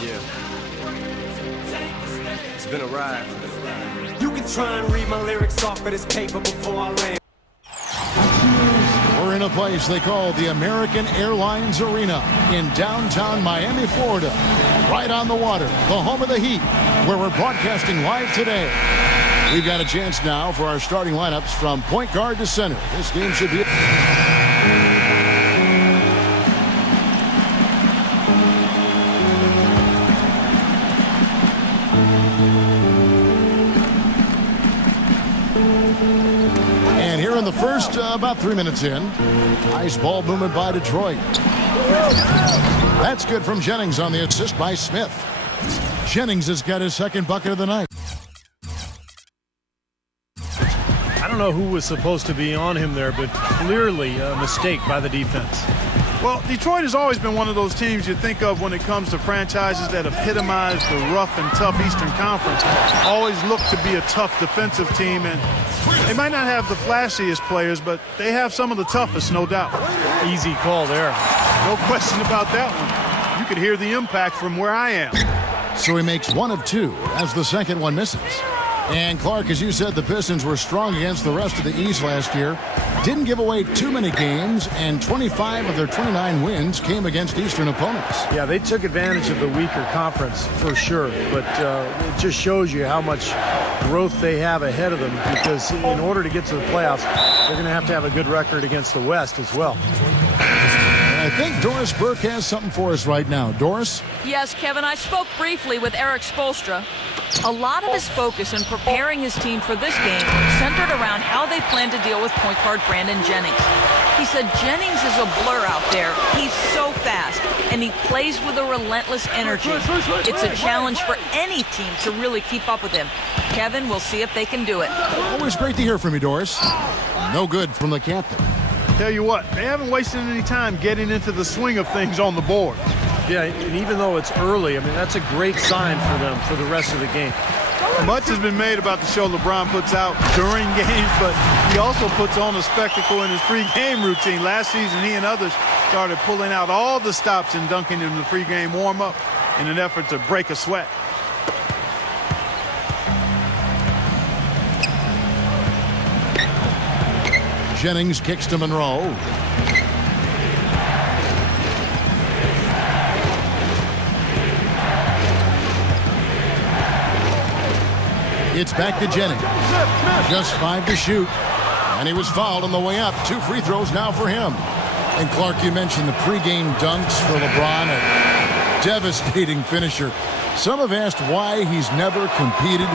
Yeah. It's been a ride. You can try and read my lyrics off of this paper before I land. We're in a place they call the American Airlines Arena in downtown Miami, Florida. Right on the water, the home of the Heat, where we're broadcasting live today. We've got a chance now for our starting lineups from point guard to center. This game should be... And here in the first, about 3 minutes in, nice ball movement by Detroit. That's good from Jennings on the assist by Smith. Jennings has got his second bucket of the night. I don't know who was supposed to be on him there, but clearly a mistake by the defense. Well, Detroit has always been one of those teams you think of when it comes to franchises that epitomize the rough and tough Eastern Conference. Always look to be a tough defensive team, and they might not have the flashiest players, but they have some of the toughest, no doubt. Easy call there. No question about that one. You could hear the impact from where I am. So he makes one of two as the second one misses. And Clark, as you said, the Pistons were strong against the rest of the East last year. Didn't give away too many games, and 25 of their 29 wins came against Eastern opponents. Yeah, they took advantage of the weaker conference for sure, but it just shows you how much growth they have ahead of them, because in order to get to the playoffs, they're going to have a good record against the West as well. And I think Doris Burke has something for us right now. Doris? Yes, Kevin, I spoke briefly with Eric Spoelstra. A lot of his focus in preparing his team for this game centered around how they plan to deal with point guard Brandon Jennings. He said Jennings is a blur out there. He's so fast, and he plays with a relentless energy. It's a challenge for any team to really keep up with him. Kevin, we'll see if they can do it. Always great to hear from you, Doris. No good from the captain. Tell you what, they haven't wasted any time getting into the swing of things on the board. Yeah, and even though it's early, I mean, that's a great sign for them for the rest of the game. Much has been made about the show LeBron puts out during games, but he also puts on a spectacle in his pregame routine. Last season, he and others started pulling out all the stops and dunking in the pregame warm-up in an effort to break a sweat. Jennings kicks to Monroe. It's back to Jennings. Just 5 to shoot. And he was fouled on the way up. 2 free throws now for him. And Clark, you mentioned the pregame dunks for LeBron. A devastating finisher. Some have asked why he's never competed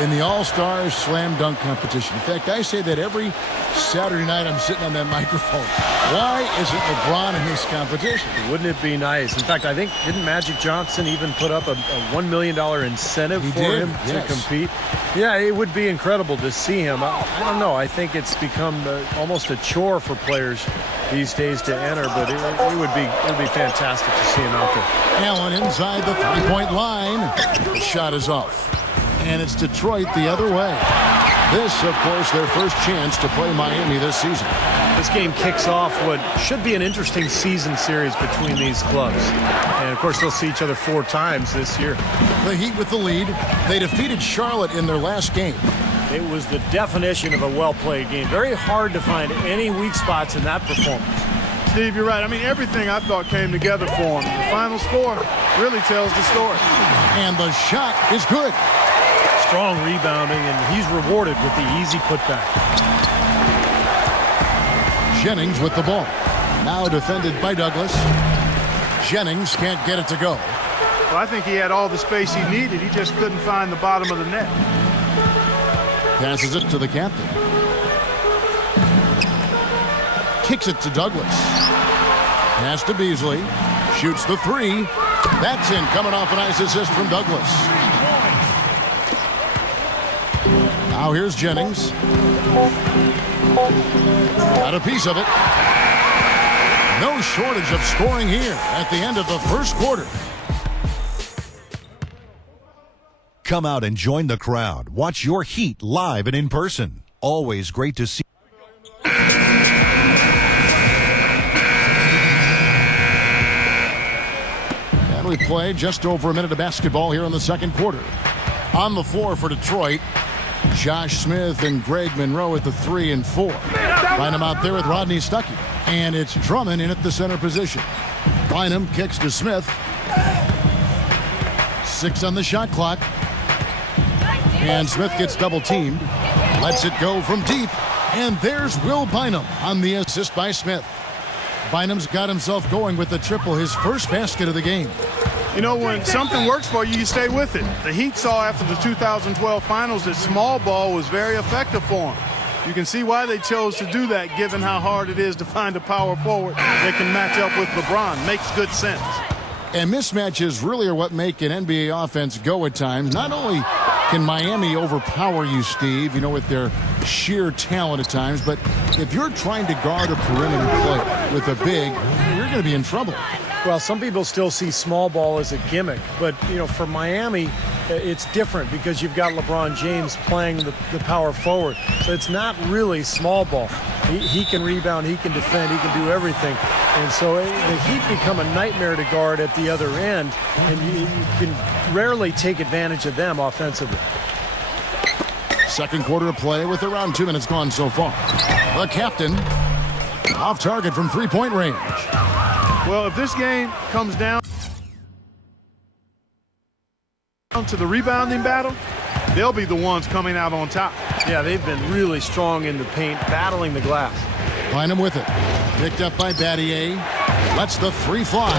in the All-Star Slam Dunk competition. In fact, I say that every Saturday night I'm sitting on that microphone. Why isn't LeBron in this competition? Wouldn't it be nice? In fact, I think, didn't Magic Johnson even put up a $1 million incentive for him to compete? Yeah, it would be incredible to see him. I don't know. I think it's become almost a chore for players these days to enter, but it would be fantastic to see him out there. Allen inside the three-point line. The shot is off. And it's Detroit the other way. This, of course, their first chance to play Miami this season. This game kicks off what should be an interesting season series between these clubs. And, of course, they'll see each other 4 times this year. The Heat with the lead. They defeated Charlotte in their last game. It was the definition of a well-played game. Very hard to find any weak spots in that performance. Steve, you're right. I mean, everything I thought came together for him. The final score really tells the story. And the shot is good. Strong rebounding, and he's rewarded with the easy putback. Jennings with the ball. Now defended by Douglas. Jennings can't get it to go. Well, I think he had all the space he needed. He just couldn't find the bottom of the net. Passes it to the captain. Kicks it to Douglas. Pass to Beasley. Shoots the 3. That's in, coming off a nice assist from Douglas. Now here's Jennings. Got a piece of it. No shortage of scoring here at the end of the first quarter. Come out and join the crowd. Watch your Heat live and in person. Always great to see. finally played just over a minute of basketball here in the second quarter. On the floor for Detroit, Josh Smith and Greg Monroe at the 3 and 4. Bynum out there with Rodney Stuckey. And it's Drummond in at the center position. Bynum kicks to Smith. 6 on the shot clock. And Smith gets double teamed. Lets it go from deep. And there's Will Bynum on the assist by Smith. Bynum's got himself going with the triple, his first basket of the game. You know, when something works for you, you stay with it. The Heat saw after the 2012 finals that small ball was very effective for them. You can see why they chose to do that, given how hard it is to find a power forward that can match up with LeBron. Makes good sense. And mismatches really are what make an NBA offense go at times. Not only can Miami overpower you, Steve, you know, with their sheer talent at times, but if you're trying to guard a perimeter player with a big, you're going to be in trouble. Well, some people still see small ball as a gimmick, but, you know, for Miami, it's different because you've got LeBron James playing the power forward. So it's not really small ball. He can rebound, he can defend, he can do everything. And so the Heat become a nightmare to guard at the other end, and you can rarely take advantage of them offensively. Second quarter of play with around 2 minutes gone so far. The captain off target from three-point range. Well, if this game comes down to the rebounding battle, they'll be the ones coming out on top. Yeah, they've been really strong in the paint, battling the glass. Bynum with it. Picked up by Battier. Lets the three fly.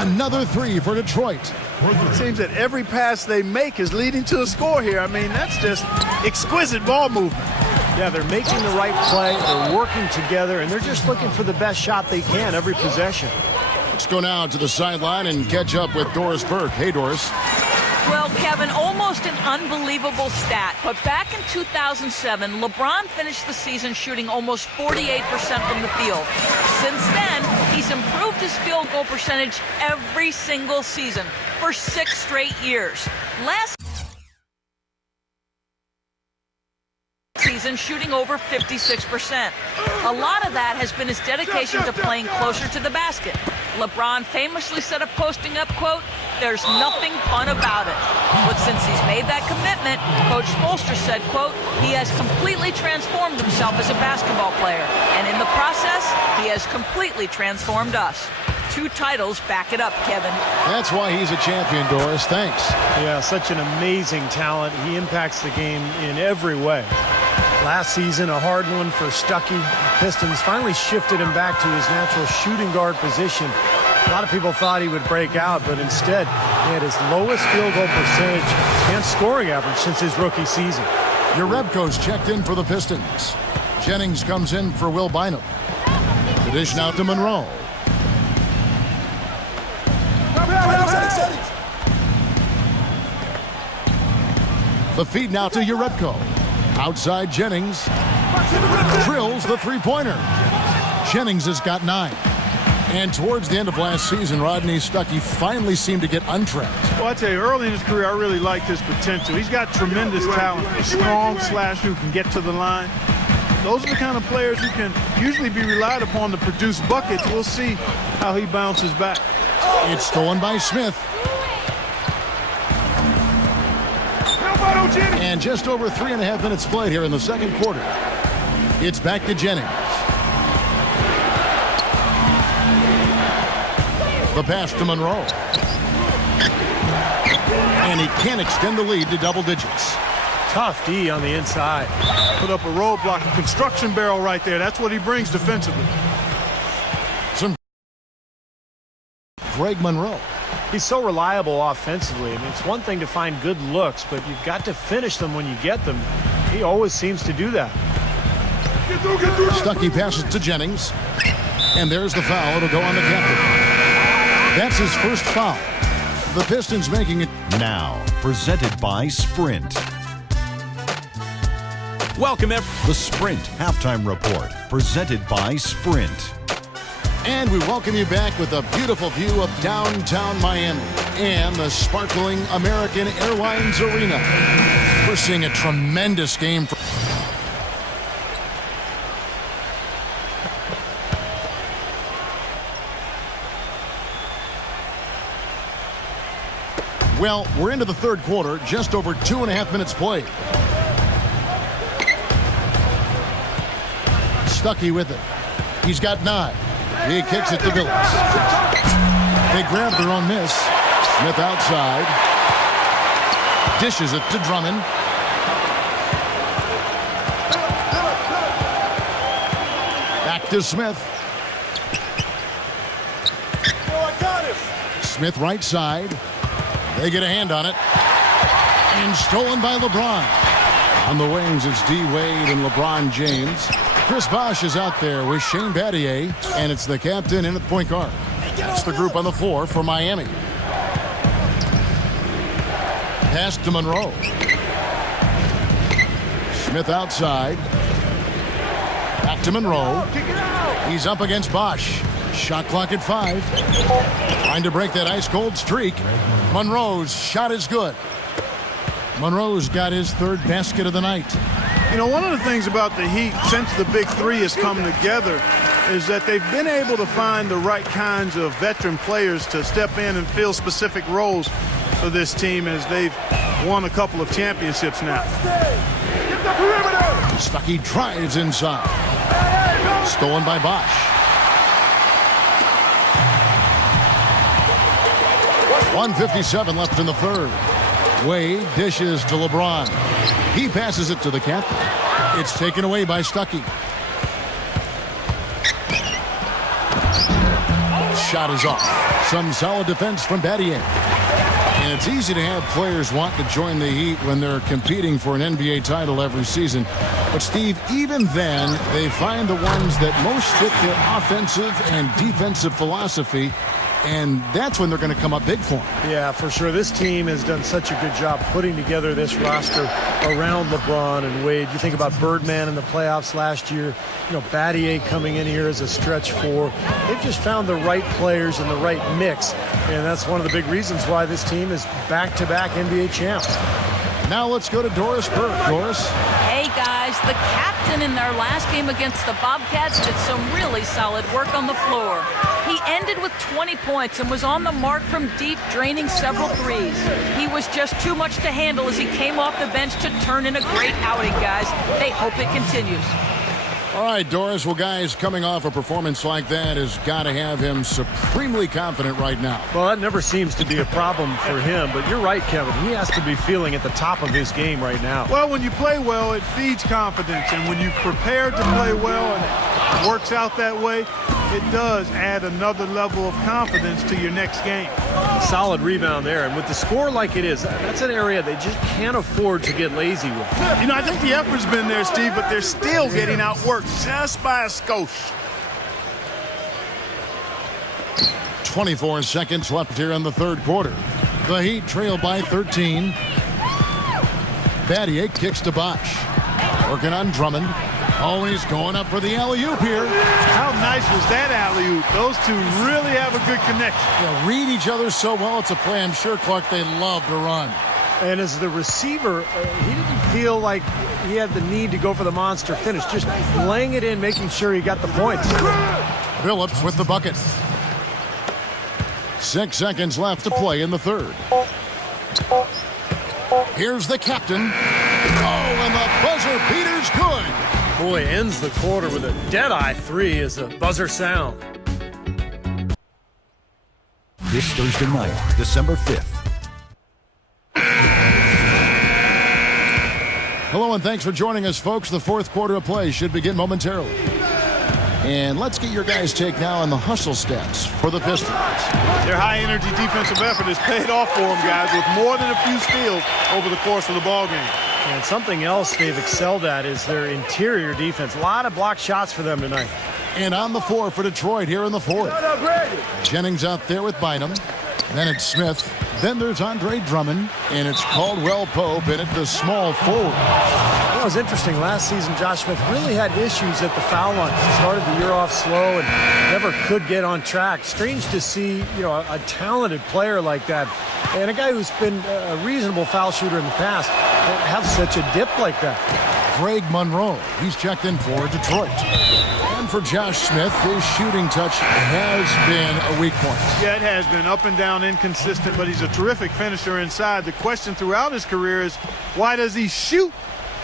Another three for Detroit. It seems that every pass they make is leading to a score here. I mean, that's just exquisite ball movement. Yeah, they're making the right play, they're working together, and they're just looking for the best shot they can every possession. Let's go now to the sideline and catch up with Doris Burke. Hey, Doris. Well, Kevin, almost an unbelievable stat, but back in 2007, LeBron finished the season shooting almost 48% from the field. Since then, he's improved his field goal percentage every single season for 6 straight years. Last season shooting over 56%. A lot of that has been his dedication to playing closer to the basket. LeBron famously said a posting up quote, "There's nothing fun about it." But since he's made that commitment, Coach Spoelstra said, quote, "He has completely transformed himself as a basketball player. And in the process, he has completely transformed us." 2 titles back it up, Kevin. That's why he's a champion, Doris. Thanks. Yeah, such an amazing talent. He impacts the game in every way. Last season, a hard one for Stuckey. Pistons finally shifted him back to his natural shooting guard position. A lot of people thought he would break out, but instead, he had his lowest field goal percentage and scoring average since his rookie season. Jerebko's checked in for the Pistons. Jennings comes in for Will Bynum. The dish now to Monroe. The feed now to Jerebko. Outside Jennings. Drills the three-pointer. Jennings has got 9. And towards the end of last season, Rodney Stuckey finally seemed to get untrapped. Well, I tell you, early in his career, I really liked his potential. He's got tremendous talent. A strong slasher who can get to the line. Those are the kind of players who can usually be relied upon to produce buckets. We'll see how he bounces back. It's stolen by Smith. And just over 3.5 minutes played here in the second quarter. It's back to Jennings. The pass to Monroe. And he can't extend the lead to double digits. Tough D on the inside. Put up a roadblock, a construction barrel right there. That's what he brings defensively. Greg Monroe. He's so reliable offensively. I mean, it's one thing to find good looks, but you've got to finish them when you get them. He always seems to do that. Stuckey passes to Jennings. And there's the foul. It'll go on the captain. That's his first foul. The Pistons making it. Now, presented by Sprint. Welcome, The Sprint Halftime Report, presented by Sprint. And we welcome you back with a beautiful view of downtown Miami and the sparkling American Airlines Arena. We're seeing a tremendous game. Well, we're into the third quarter, just over 2.5 minutes played. Stuckey with it. He's got 9. He kicks it to Billups. They grab their own miss. Smith outside. Dishes it to Drummond. Back to Smith. Smith right side. They get a hand on it. And stolen by LeBron. On the wings, it's D. Wade and LeBron James. Chris Bosh is out there with Shane Battier, and it's the captain in at the point guard. That's the group on the floor for Miami. Pass to Monroe. Smith outside. Back to Monroe. He's up against Bosh. Shot clock at 5. Trying to break that ice-cold streak. Monroe's shot is good. Monroe's got his 3rd basket of the night. You know, one of the things about the Heat since the Big Three has come together is that they've been able to find the right kinds of veteran players to step in and fill specific roles for this team as they've won a couple of championships now. Stuckey drives inside. Stolen by Bosh. 1:57 left in the third. Wade dishes to LeBron. He passes it to the captain. It's taken away by Stuckey. Shot is off. Some solid defense from Battier. And it's easy to have players want to join the Heat when they're competing for an NBA title every season. But, Steve, even then, they find the ones that most fit their offensive and defensive philosophy. And that's when they're going to come up big for them. Yeah, for sure. This team has done such a good job putting together this roster around LeBron and Wade. You think about Birdman in the playoffs last year. You know, Battier coming in here as a stretch 4. They've just found the right players and the right mix. And that's one of the big reasons why this team is back-to-back NBA champs. Now let's go to Doris Burke. Doris? Hey, guys, the captain in their last game against the Bobcats did some really solid work on the floor. He ended with 20 points and was on the mark from deep, draining several threes. He was just too much to handle as he came off the bench to turn in a great outing, guys. They hope it continues. All right, Doris. Well, guys, coming off a performance like that has got to have him supremely confident right now. Well, that never seems to be a problem for him. But you're right, Kevin. He has to be feeling at the top of his game right now. Well, when you play well, it feeds confidence. And when you've prepared to play well and it works out that way, it does add another level of confidence to your next game. Solid rebound there. And with the score like it is, that's an area they just can't afford to get lazy with. You know, I think the effort's been there, Steve, but they're still getting outworked just by a skosh. 24 seconds left here in the third quarter. The Heat trail by 13. Battier kicks to Bosh. Working on Drummond. Oh, he's going up for the alley-oop here. How nice was that alley-oop? Those two really have a good connection. Yeah, read each other so well. It's a play I'm sure, Clark, they love to run. And as the receiver, he didn't feel like he had the need to go for the monster finish. Just laying it in, making sure he got the points. Billups with the bucket. 6 seconds left to play in the third. Here's the captain. Oh, and the buzzer beater's good. Boy, ends the quarter with a dead-eye 3 as the buzzer sound. This Thursday night, December 5th. Hello and thanks for joining us, folks. The fourth quarter of play should begin momentarily. And let's get your guys' take now on the hustle stats for the Pistons. Their high-energy defensive effort has paid off for them, guys, with more than a few steals over the course of the ballgame. And something else they've excelled at is their interior defense. A lot of blocked shots for them tonight. And on the floor for Detroit here in the fourth. Jennings out there with Bynum. Then it's Smith. Then there's Andre Drummond. And it's Caldwell Pope in at the small forward. It was interesting. Last season, Josh Smith really had issues at the foul line. Started the year off slow and never could get on track. Strange to see, you know, a talented player like that and a guy who's been a reasonable foul shooter in the past have such a dip like that. Greg Monroe. He's checked in for Detroit. And for Josh Smith, his shooting touch has been a weak point. Yeah, it has been up and down, inconsistent, but he's a terrific finisher inside. The question throughout his career is, why does he shoot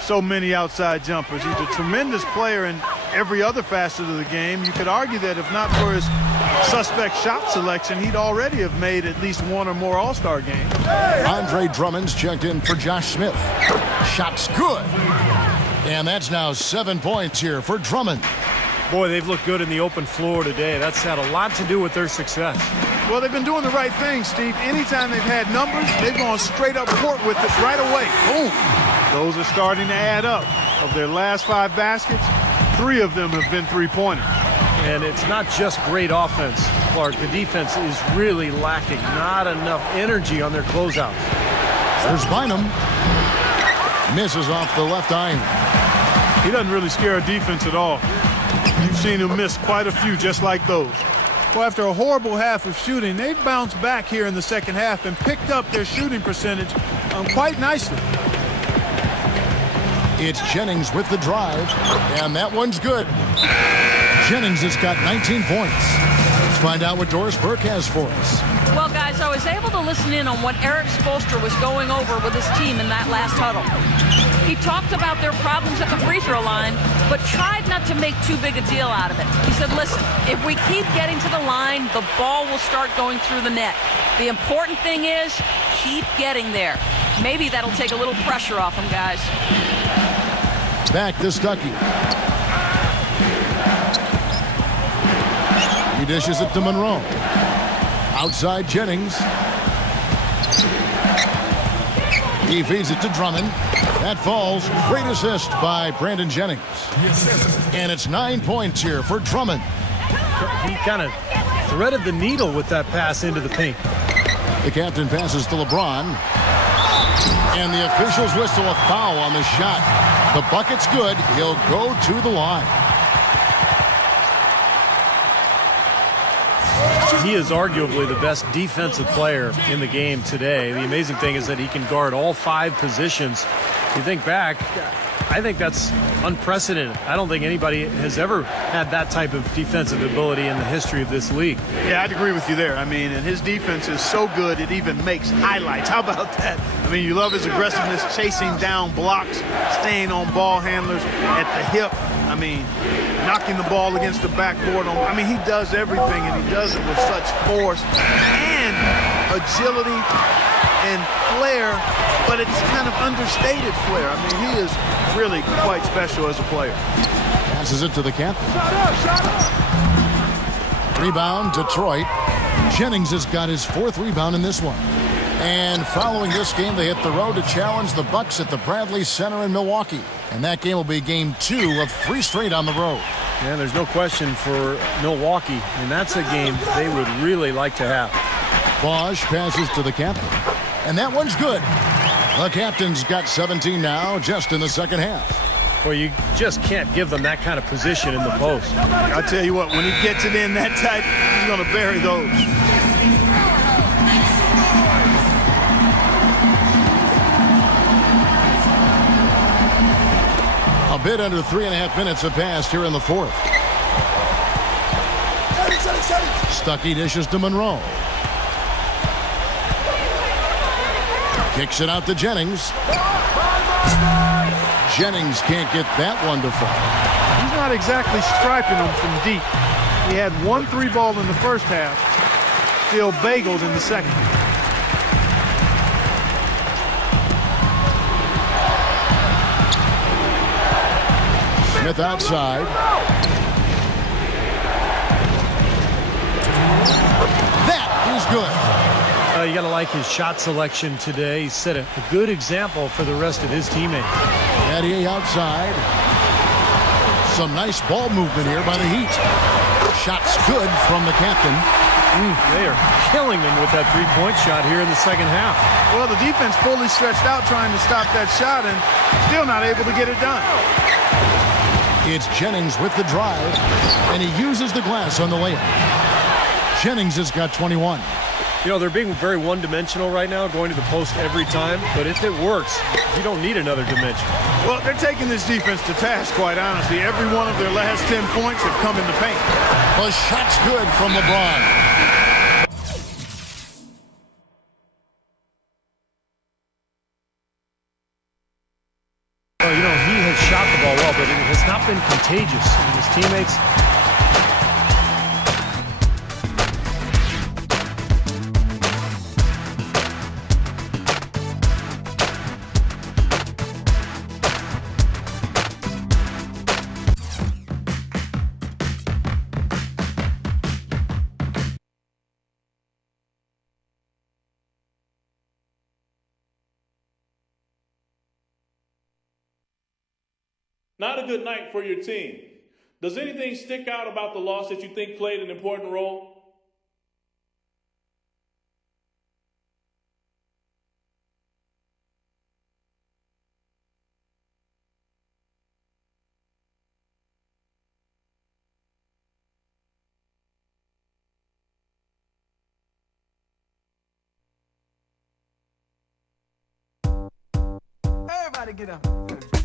so many outside jumpers? He's a tremendous player in every other facet of the game. You could argue that if not for his suspect shot selection, he'd already have made at least one or more All-Star games. Andre Drummond's checked in for Josh Smith. Shot's good. And that's now 7 points here for Drummond. Boy, they've looked good in the open floor today. That's had a lot to do with their success. Well, they've been doing the right thing, Steve. Anytime they've had numbers, they've gone straight up court with it right away. Boom. Those are starting to add up. Of their last 5 baskets, 3 of them have been three-pointers. And it's not just great offense, Clark. The defense is really lacking. Not enough energy on their closeouts. There's Bynum. Misses off the left iron. He doesn't really scare a defense at all. You've seen him miss quite a few just like those. Well, after a horrible half of shooting, they've bounced back here in the second half and picked up their shooting percentage quite nicely. It's Jennings with the drive, and that one's good. Jennings has got 19 points. Let's find out what Doris Burke has for us. Well, guys, I was able to listen in on what Eric Spoelstra was going over with his team in that last huddle. He talked about their problems at the free throw line, but tried not to make too big a deal out of it. He said, listen, if we keep getting to the line, the ball will start going through the net. The important thing is keep getting there. Maybe that'll take a little pressure off them, guys. Back to Stuckey. He dishes it to Monroe. Outside Jennings. He feeds it to Drummond. That falls. Great assist by Brandon Jennings. And it's 9 points here for Drummond. He kind of threaded the needle with that pass into the paint. The captain passes to LeBron. And the officials whistle a foul on the shot. The bucket's good. He'll go to the line. He is arguably the best defensive player in the game today. The amazing thing is that he can guard all 5 positions. You think back, I think that's unprecedented. I don't think anybody has ever had that type of defensive ability in the history of this league. Yeah, I'd agree with you there. I mean, and his defense is so good it even makes highlights. How about that? I mean, you love his aggressiveness, chasing down blocks, staying on ball handlers at the hip. I mean, knocking the ball against the backboard. I mean, he does everything, and he does it with such force and agility and flair, but it's kind of understated flair. I mean, he is really quite special as a player. Passes it to the captain. Rebound, Detroit. Jennings has got his 4th rebound in this one. And following this game, they hit the road to challenge the Bucks at the Bradley Center in Milwaukee. And that game will be game 2 of 3 straight on the road. Yeah, there's no question for Milwaukee, and that's a game they would really like to have. Bosch passes to the captain. And that one's good. The captain's got 17 now, just in the second half. Well, you just can't give them that kind of position in the post. I'll tell you what, when he gets it in that tight, he's going to bury those. A bit under 3.5 minutes have passed here in the 4th. Stuckey dishes to Monroe. Kicks it out to Jennings. Jennings can't get that one to fall. He's not exactly striping them from deep. He had 1 3-ball in the first half, still bageled in the second. Smith outside. That is good. You got to like his shot selection today. He set a good example for the rest of his teammates. Addy outside. Some nice ball movement here by the Heat. Shot's good from the captain. They are killing them with that 3-point shot here in the second half. Well, the defense fully stretched out trying to stop that shot and still not able to get it done. It's Jennings with the drive, and he uses the glass on the layup. Jennings has got 21. You know, they're being very one-dimensional right now, going to the post every time. But if it works, you don't need another dimension. Well, they're taking this defense to task, quite honestly. Every one of their last 10 points have come in the paint. The shot's good from LeBron. Well, you know, he has shot the ball well, but it has not been contagious. And his teammates... Not a good night for your team. Does anything stick out about the loss that you think played an important role? Everybody get up.